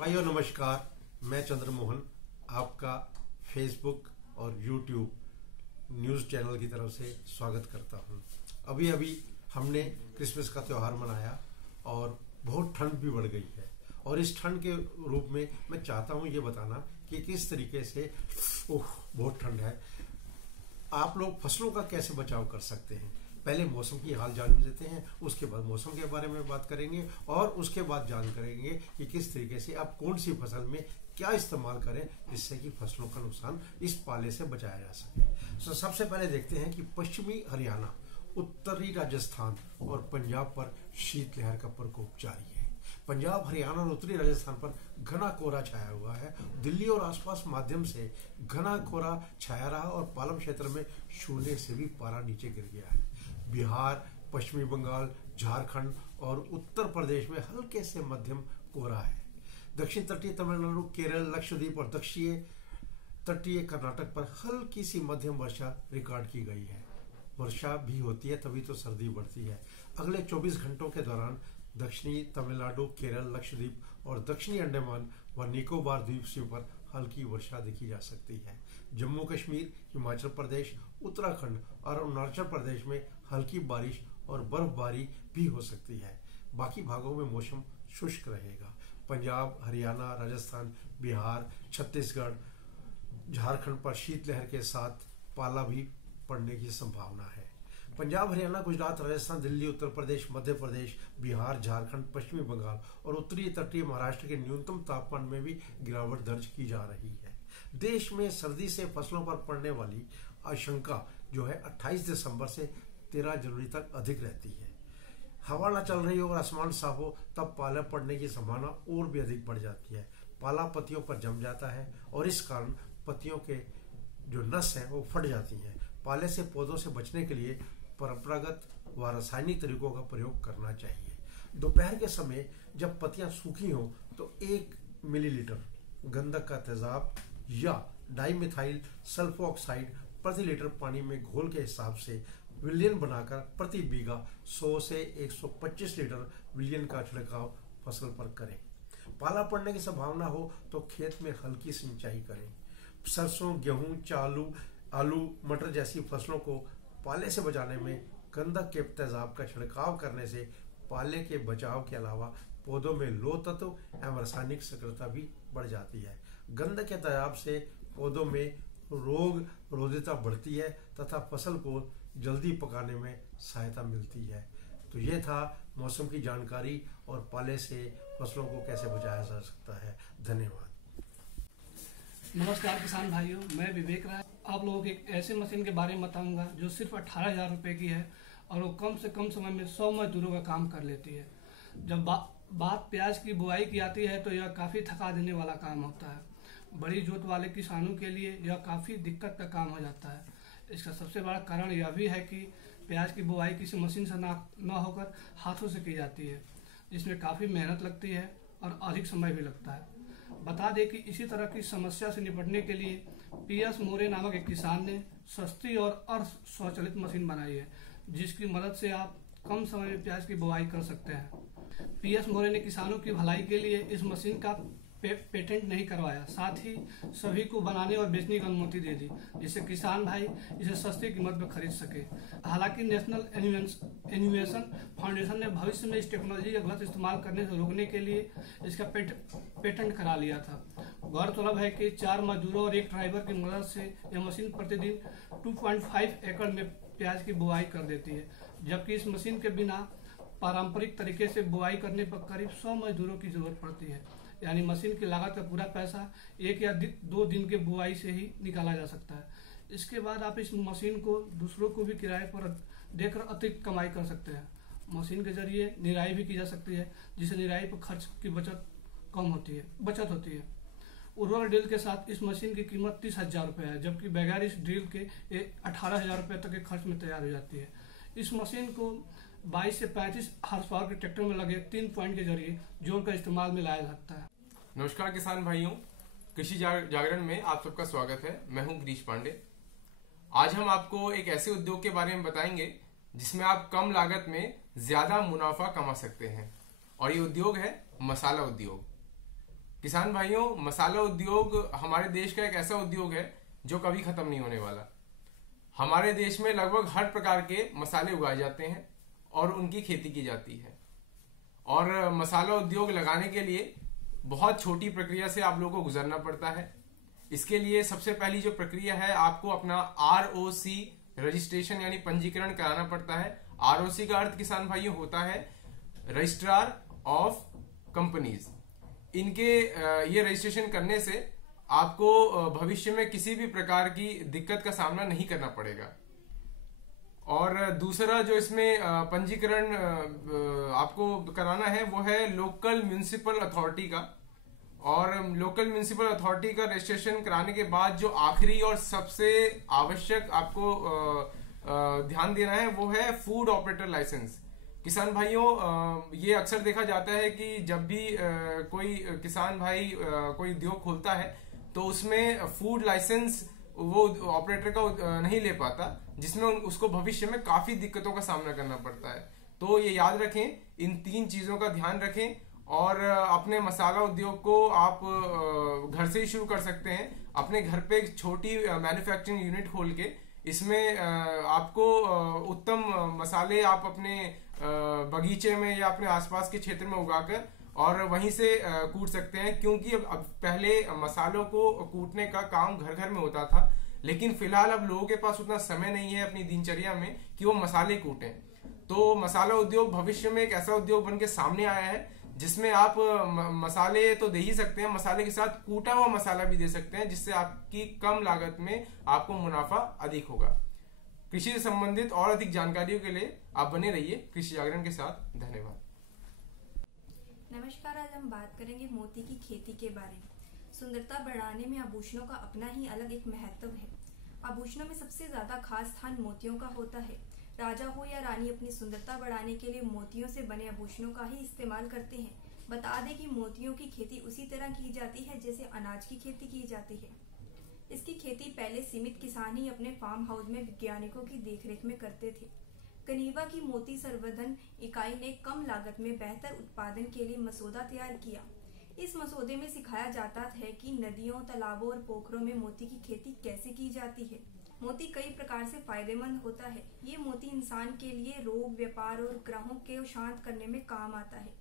भाइयों नमस्कार। मैं चंद्रमोहन आपका फेसबुक और यूट्यूब न्यूज़ चैनल की तरफ से स्वागत करता हूं। अभी अभी हमने क्रिसमस का त्यौहार मनाया और बहुत ठंड भी बढ़ गई है और इस ठंड के रूप में मैं चाहता हूं ये बताना कि किस तरीके से बहुत ठंड है, आप लोग फसलों का कैसे बचाव कर सकते हैं। पहले मौसम की हाल जान लेते हैं, उसके बाद मौसम के बारे में बात करेंगे और उसके बाद जान करेंगे कि किस तरीके से आप कौन सी फसल में क्या इस्तेमाल करें जिससे कि फसलों का नुकसान इस पाले से बचाया जा सके। तो सबसे पहले देखते हैं कि पश्चिमी हरियाणा, उत्तरी राजस्थान और पंजाब पर शीतलहर का प्रकोप जारी है। पंजाब, हरियाणा और उत्तरी राजस्थान पर घना कोहरा छाया हुआ है। दिल्ली और आसपास माध्यम से घना कोहरा छाया रहा और पालम क्षेत्र में शून्य से भी पारा नीचे गिर गया है। बिहार, पश्चिमी बंगाल, झारखंड और उत्तर प्रदेश में हल्के से मध्यम कोहरा है। दक्षिण तटीय तमिलनाडु, केरल, लक्षद्वीप और दक्षिण तटीय कर्नाटक पर हल्की सी मध्यम वर्षा रिकॉर्ड की गई है। वर्षा भी होती है तभी तो सर्दी बढ़ती है। अगले 24 घंटों के दौरान दक्षिणी तमिलनाडु, केरल, लक्षद्वीप और दक्षिणी अंडमान व निकोबार द्वीप समूह पर हल्की वर्षा देखी जा सकती है। जम्मू कश्मीर, हिमाचल प्रदेश, उत्तराखंड और अरुणाचल प्रदेश में हल्की बारिश और बर्फबारी भी हो सकती है। बाकी भागों में मौसम शुष्क रहेगा। पंजाब, हरियाणा, राजस्थान, बिहार, छत्तीसगढ़, झारखंड पर शीतलहर के साथ पाला भी पड़ने की संभावना है। पंजाब, हरियाणा, गुजरात, राजस्थान, दिल्ली, उत्तर प्रदेश, मध्य प्रदेश, बिहार, झारखंड, पश्चिमी बंगाल और उत्तरी तटीय महाराष्ट्र के न्यूनतम तापमान में भी गिरावट दर्ज की जा रही है। देश में सर्दी से फसलों पर पड़ने वाली आशंका जो है 28 दिसंबर से 13 जनवरी तक अधिक रहती है। हवा न चल रही हो और आसमान साफ हो तब पाला पड़ने की संभावना और भी अधिक बढ़ जाती है। पाला पत्तियों पर जम जाता है और इस कारण पत्तियों के जो नस हैं वो फट जाती हैं। पाले से पौधों से बचने के लिए परंपरागत व रासायनिक तरीकों का प्रयोग करना चाहिए। दोपहर के समय जब पत्तियां सूखी हों तो 1 मिलीलीटर गंधक का तेजाब या डाइमिथाइल सल्फोऑक्साइड प्रति लीटर पानी में घोल के हिसाब से विलयन बनाकर प्रति बीघा 100 से 125 लीटर विलयन का छिड़काव फसल पर करें। पाला पड़ने की संभावना हो तो खेत में हल्की सिंचाई करें। सरसों, गेहूं, चालू, आलू, मटर जैसी फसलों को पाले से बचाने में गंधक के तेजाब का छिड़काव करने से पाले के बचाव के अलावा पौधों में लोह तत्व एवं रासायनिक सक्रियता भी बढ़ जाती है। गंधक के तेजाब से पौधों में रोग रोधिता बढ़ती है तथा फसल को जल्दी पकाने में सहायता मिलती है। तो ये था मौसम की जानकारी और पाले से फसलों को कैसे बचाया जा सकता है। धन्यवाद। नमस्कार किसान भाइयों, मैं विवेक राय आप लोगों को एक ऐसे मशीन के बारे में बताऊंगा जो सिर्फ 18,000 रुपये की है और वो कम से कम समय में 100 मजदूरों का काम कर लेती है। जब बात प्याज की बुआई की आती है तो यह काफ़ी थका देने वाला काम होता है। बड़ी जोत वाले किसानों के लिए यह काफ़ी दिक्कत का काम हो जाता है। इसका सबसे बड़ा कारण यह भी है कि प्याज की बुआई किसी मशीन से ना होकर हाथों से की जाती है, जिसमें काफ़ी मेहनत लगती है और अधिक समय भी लगता है। बता दें कि इसी तरह की समस्या से निपटने के लिए PS मोरे नामक एक किसान ने सस्ती और अर्ध स्वचालित मशीन बनाई है, जिसकी मदद से आप कम समय में प्याज की बुआई कर सकते हैं। PS मोरे ने किसानों की भलाई के लिए इस मशीन का पेटेंट नहीं करवाया, साथ ही सभी को बनाने और बेचने की अनुमति दे दी, जिससे किसान भाई इसे सस्ती कीमत पर खरीद सके। हालांकि नेशनल इनोवेशन फाउंडेशन ने भविष्य में इस टेक्नोलॉजी का गलत इस्तेमाल करने से रोकने के लिए इसका पेटेंट करा लिया था। गौरतलब है कि 4 मजदूरों और 1 ड्राइवर की मदद से यह मशीन प्रतिदिन 2.5 एकड़ में प्याज की बुआई कर देती है, जबकि इस मशीन के बिना पारंपरिक तरीके से बुआई करने पर करीब 100 मजदूरों की जरूरत पड़ती है। यानी मशीन की लागत का पूरा पैसा 1 या 2 दिन के बुआई से ही निकाला जा सकता है। इसके बाद आप इस मशीन को दूसरों को भी किराए पर देकर अतिरिक्त कमाई कर सकते हैं। मशीन के जरिए निराई भी की जा सकती है, जिससे निराई पर खर्च की बचत होती है। उर्वरक ड्रिल के साथ इस मशीन की कीमत 30,000 रुपये है, जबकि बगैर इस ड्रिल के 18,000 रुपये तक के खर्च में तैयार हो जाती है। इस मशीन को 22 से 35 हॉर्स पावर के ट्रैक्टर में लगे 3 पॉइंट के जरिए जोड़ कर इस्तेमाल में लाया जाता है। नमस्कार किसान भाइयों, कृषि जागरण में आप सबका स्वागत है। मैं हूं गिरीश पांडे। आज हम आपको एक ऐसे उद्योग के बारे में बताएंगे जिसमें आप कम लागत में ज्यादा मुनाफा कमा सकते हैं, और ये उद्योग है मसाला उद्योग। किसान भाइयों, मसाला उद्योग हमारे देश का एक ऐसा उद्योग है जो कभी खत्म नहीं होने वाला। हमारे देश में लगभग हर प्रकार के मसाले उगाए जाते हैं और उनकी खेती की जाती है। और मसाला उद्योग लगाने के लिए बहुत छोटी प्रक्रिया से आप लोगों को गुजरना पड़ता है। इसके लिए सबसे पहली जो प्रक्रिया है, आपको अपना ROC रजिस्ट्रेशन यानी पंजीकरण कराना पड़ता है। ROC का अर्थ किसान भाइयों होता है रजिस्ट्रार ऑफ कंपनीज। इनके ये रजिस्ट्रेशन करने से आपको भविष्य में किसी भी प्रकार की दिक्कत का सामना नहीं करना पड़ेगा। और दूसरा जो इसमें पंजीकरण आपको कराना है वो है लोकल म्युनिसिपल अथॉरिटी का। और लोकल म्युनिसिपल अथॉरिटी का रजिस्ट्रेशन कराने के बाद जो आखिरी और सबसे आवश्यक आपको ध्यान देना है वो है फूड ऑपरेटर लाइसेंस। किसान भाइयों, ये अक्सर देखा जाता है कि जब भी कोई किसान भाई कोई उद्योग खोलता है तो उसमें फूड लाइसेंस वो ऑपरेटर का नहीं ले पाता, जिसमें उसको भविष्य में काफी दिक्कतों का सामना करना पड़ता है। तो ये याद रखें, इन 3 चीजों का ध्यान रखें और अपने मसाला उद्योग को आप घर से ही शुरू कर सकते हैं। अपने घर पे एक छोटी मैन्युफैक्चरिंग यूनिट खोल के इसमें आपको उत्तम मसाले आप अपने बगीचे में या अपने आसपास के क्षेत्र में उगाकर और वहीं से कूट सकते हैं। क्योंकि अब पहले मसालों को कूटने का काम घर घर में होता था, लेकिन फिलहाल अब लोगों के पास उतना समय नहीं है अपनी दिनचर्या में कि वो मसाले कूटें। तो मसाला उद्योग भविष्य में एक ऐसा उद्योग बन के सामने आया है जिसमें आप मसाले तो दे ही सकते हैं, मसाले के साथ कूटा हुआ मसाला भी दे सकते हैं, जिससे आपकी कम लागत में आपको मुनाफा अधिक होगा। कृषि से संबंधित और अधिक जानकारियों के लिए आप बने रहिए कृषि जागरण के साथ। धन्यवाद। नमस्कार, आज हम बात करेंगे मोती की खेती के बारे में। सुंदरता बढ़ाने में आभूषणों का अपना ही अलग एक महत्व है। आभूषणों में सबसे ज्यादा खास स्थान मोतियों का होता है। राजा हो या रानी अपनी सुंदरता बढ़ाने के लिए मोतियों से बने आभूषणों का ही इस्तेमाल करते हैं। बता दें कि मोतियों की खेती उसी तरह की जाती है जैसे अनाज की खेती की जाती है। इसकी खेती पहले सीमित किसान ही अपने फार्म हाउस में वैज्ञानिकों की देखरेख में करते थे। कनीवा की मोती संवर्धन इकाई ने कम लागत में बेहतर उत्पादन के लिए मसौदा तैयार किया। इस मसौदे में सिखाया जाता है कि नदियों, तालाबों और पोखरों में मोती की खेती कैसे की जाती है। मोती कई प्रकार से फायदेमंद होता है। ये मोती इंसान के लिए रोग, व्यापार और ग्रहों के शांत करने में काम आता है।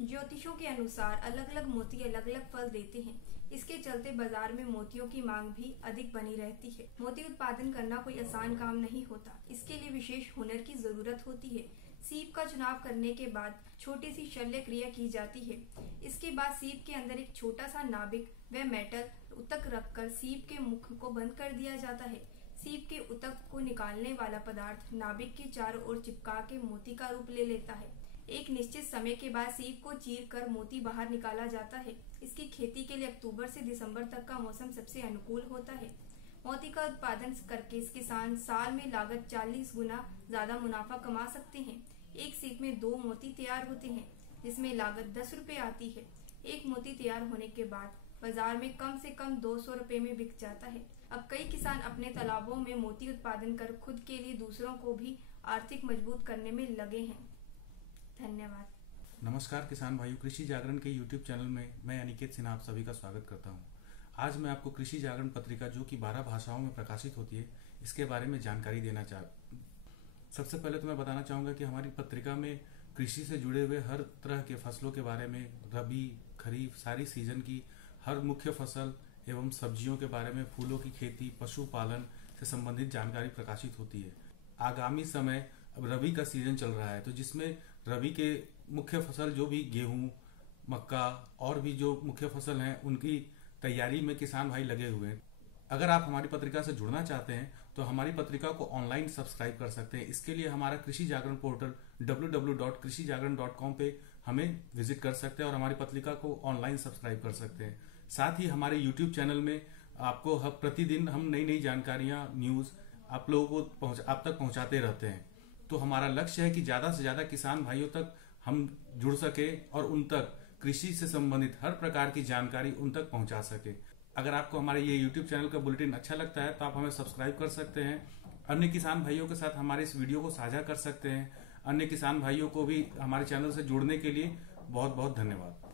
ज्योतिषों के अनुसार अलग अलग मोती अलग अलग फल देते हैं। इसके चलते बाजार में मोतियों की मांग भी अधिक बनी रहती है। मोती उत्पादन करना कोई आसान काम नहीं होता। इसके लिए विशेष हुनर की जरूरत होती है। सीप का चुनाव करने के बाद छोटी सी शल्य क्रिया की जाती है। इसके बाद सीप के अंदर एक छोटा सा नाभिक व मेटल उतक रखकर सीप के मुख को बंद कर दिया जाता है। सीप के उतक को निकालने वाला पदार्थ नाभिक के चारों ओर चिपका के मोती का रूप ले लेता है। एक निश्चित समय के बाद सीप को चीर कर मोती बाहर निकाला जाता है। इसकी खेती के लिए अक्टूबर से दिसंबर तक का मौसम सबसे अनुकूल होता है। मोती का उत्पादन करके इस किसान साल में लागत 40 गुना ज्यादा मुनाफा कमा सकते हैं। एक सीप में 2 मोती तैयार होते हैं, जिसमें लागत 10 रुपए आती है। एक मोती तैयार होने के बाद बाजार में कम से कम 200 रुपए में बिक जाता है। अब कई किसान अपने तालाबों में मोती उत्पादन कर खुद के लिए दूसरों को भी आर्थिक मजबूत करने में लगे हैं। धन्यवाद। नमस्कार किसान भाइयों, कृषि जागरण के YouTube चैनल में मैं अनिकेत सिन्हा आप सभी का स्वागत करता हूं। आज मैं आपको कृषि जागरण पत्रिका जो कि 12 भाषाओं में प्रकाशित होती है, इसके बारे में जानकारी देना सबसे पहले तो मैं बताना चाहूँगा कि हमारी पत्रिका में कृषि से जुड़े हुए हर तरह के फसलों के बारे में, रबी, खरीफ, सारी सीजन की हर मुख्य फसल एवं सब्जियों के बारे में, फूलों की खेती, पशुपालन से संबंधित जानकारी प्रकाशित होती है। आगामी समय अब रबी का सीजन चल रहा है, तो जिसमें रबी के मुख्य फसल जो भी गेहूं, मक्का और भी जो मुख्य फसल हैं उनकी तैयारी में किसान भाई लगे हुए हैं। अगर आप हमारी पत्रिका से जुड़ना चाहते हैं तो हमारी पत्रिका को ऑनलाइन सब्सक्राइब कर सकते हैं। इसके लिए हमारा कृषि जागरण पोर्टल www.krishijagaran.com पे हमें विजिट कर सकते हैं और हमारी पत्रिका को ऑनलाइन सब्सक्राइब कर सकते हैं। साथ ही हमारे YouTube चैनल में आपको प्रतिदिन हम नई नई जानकारियां, न्यूज आप लोगों को आप तक पहुंचाते रहते हैं। तो हमारा लक्ष्य है कि ज्यादा से ज्यादा किसान भाइयों तक हम जुड़ सके और उन तक कृषि से संबंधित हर प्रकार की जानकारी उन तक पहुंचा सके। अगर आपको हमारे ये YouTube चैनल का बुलेटिन अच्छा लगता है तो आप हमें सब्सक्राइब कर सकते हैं। अन्य किसान भाइयों के साथ हमारे इस वीडियो को साझा कर सकते हैं। अन्य किसान भाइयों को भी हमारे चैनल से जुड़ने के लिए बहुत बहुत धन्यवाद।